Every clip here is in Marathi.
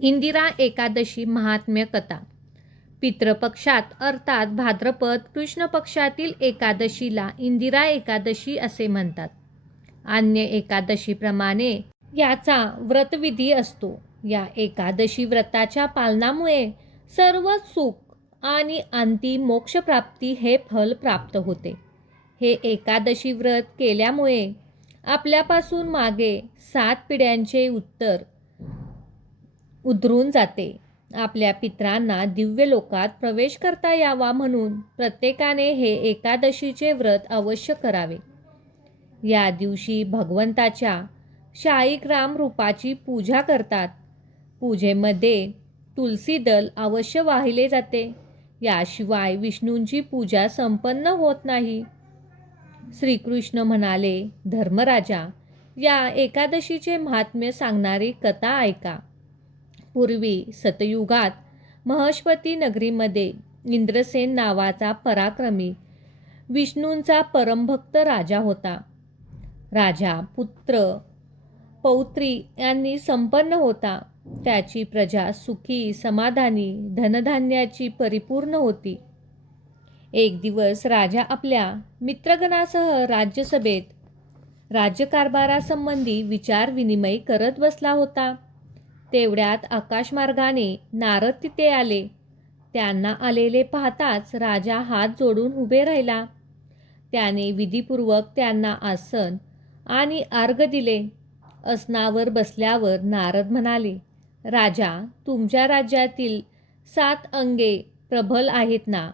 इंदिरा एकादशी महात्म्य कथा. पितृपक्षात अर्थात भाद्रपद कृष्ण पक्षातील एकादशीला इंदिरा एकादशी असे म्हणतात. अन्य एकादशीप्रमाणे याचा व्रतविधी असतो. या एकादशी व्रताच्या पालनामुळे सर्व सुख आणि अंतिम मोक्षप्राप्ती हे फल प्राप्त होते. हे एकादशी व्रत केल्यामुळे आपल्यापासून मागे 7 पिढ्यांचे उत्तर उधरून जाते. आपल्या पितरांना दिव्य लोकात प्रवेश करता यावा म्हणून प्रत्येकाने हे एकादशीचे व्रत अवश्य करावे. या दिवशी भगवंताच्या शाळीग्राम रूपाची पूजा करतात. पूजेमध्ये तुलसी दल अवश्य वाहिले जाते. याशिवाय विष्णूंची पूजा संपन्न होत नाही. श्रीकृष्ण म्हणाले, धर्मराजा, या एकादशीचे महात्म्य सांगणारी कथा ऐका. पूर्वी सतयुगात महस्पती नगरीमध्ये इंद्रसेन नावाचा पराक्रमी विष्णूंचा परमभक्त राजा होता. राजा पुत्र पौत्री यांनी संपन्न होता. त्याची प्रजा सुखी, समाधानी, धनधान्याची परिपूर्ण होती. एक दिवस राजा आपल्या मित्रगणासह राज्यसभेत राज्यकारभारासंबंधी विचारविनिमय करत बसला होता. तेवढ्यात आकाशमार्गाने नारद तिथे आले. त्यांना आलेले पाहताच राजा हात जोडून उभे राहिला. त्याने विधीपूर्वक त्यांना आसन आणि अर्घ्य दिले. आसनावर बसल्यावर नारद म्हणाले, राजा, तुमच्या राज्यातील 7 अंगे प्रबल आहेत ना?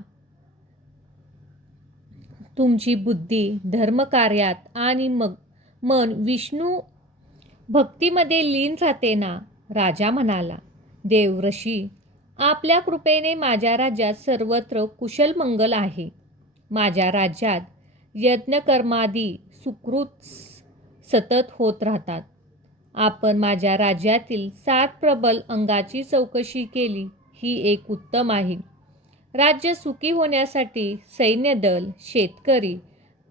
तुमची बुद्धी धर्मकार्यात आणि मन विष्णू भक्तीमध्ये लीन राहते ना? राजा म्हणाला, देवऋषी, आपल्या कृपेने माझ्या राज्यात सर्वत्र कुशल मंगल आहे. माझ्या राज्यात यज्ञकर्मादी सुकृत सतत होत राहतात. आपण माझ्या राज्यातील 7 प्रबल अंगाची चौकशी केली, ही एक उत्तम आहे. राज्य सुखी होण्यासाठी सैन्यदल, शेतकरी,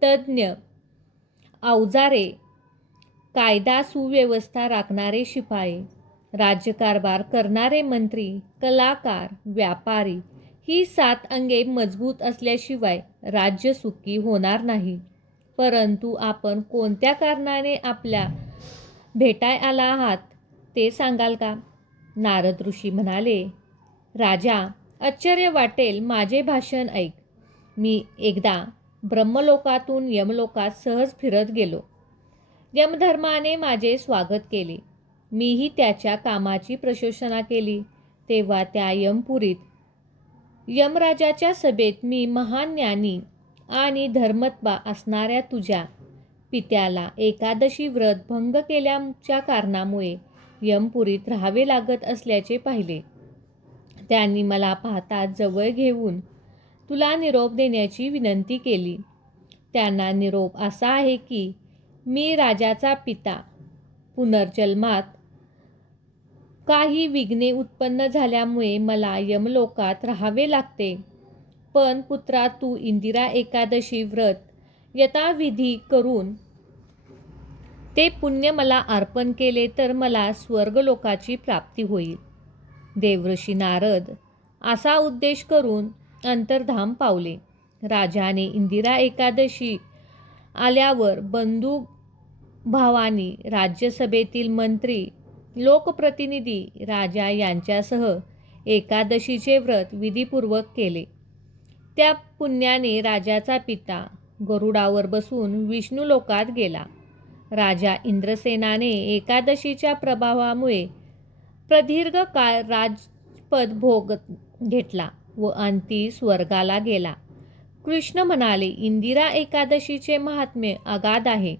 तज्ज्ञ, अवजारे, कायदा सुव्यवस्था राखणारे शिपाई, राज्यकारभार करणारे मंत्री, कलाकार, व्यापारी, ही 7 अंगे मजबूत असल्याशिवाय राज्य सुखी होणार नाही. परंतु आपण कोणत्या कारणाने आपल्या भेटाय आला आहात ते सांगाल का? नारद ऋषी म्हणाले, राजा, आश्चर्य वाटेल माझे भाषण ऐक. मी एकदा ब्रह्मलोकातून यमलोकात सहज फिरत गेलो. यमधर्माने माझे स्वागत केले. मीही त्याच्या कामाची प्रशंसा केली. तेव्हा त्या यमपुरीत यमराजाच्या सभेत मी महान ज्ञानी आणि धर्मत्वा असणाऱ्या तुझ्या पित्याला एकादशी व्रत भंग केल्याच्या कारणामुळे यमपुरीत राहावे लागत असल्याचे पाहिले. त्यांनी मला पाहताच जवळ घेऊन तुला निरोप देण्याची विनंती केली. त्यांना निरोप असा आहे की मी राजाचा पिता. पुनर्जन्मात काही विघ्ने उत्पन्न झाल्यामुळे मला यमलोकात राहावे लागते. पण पुत्रा, तू इंदिरा एकादशी व्रत यथाविधी करून ते पुण्य मला अर्पण केले तर मला स्वर्गलोकाची प्राप्ती होईल. देवऋषी नारद असा उद्देश करून अंतर्धान पावले. राजाने इंदिरा एकादशी आल्यावर बंधू भावानी, राज्यसभेतील मंत्री, लोकप्रतिनिधी, राजा यांच्यासह एकादशीचे व्रत विधीपूर्वक केले. त्या पुण्याने राजाचा पिता गरुडावर बसून विष्णू लोकात गेला. राजा इंद्रसेनाने एकादशीच्या प्रभावामुळे प्रदीर्घ काळ राजपद भोग घेतला व अंती स्वर्गाला गेला. कृष्ण म्हणाले, इंदिरा एकादशीचे महात्म्य अगाध आहे.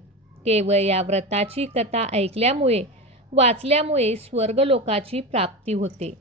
केवळ या व्रताची कथा ऐकल्यामुळे वाचल्यामुळे स्वर्गलोकाची प्राप्ती होते.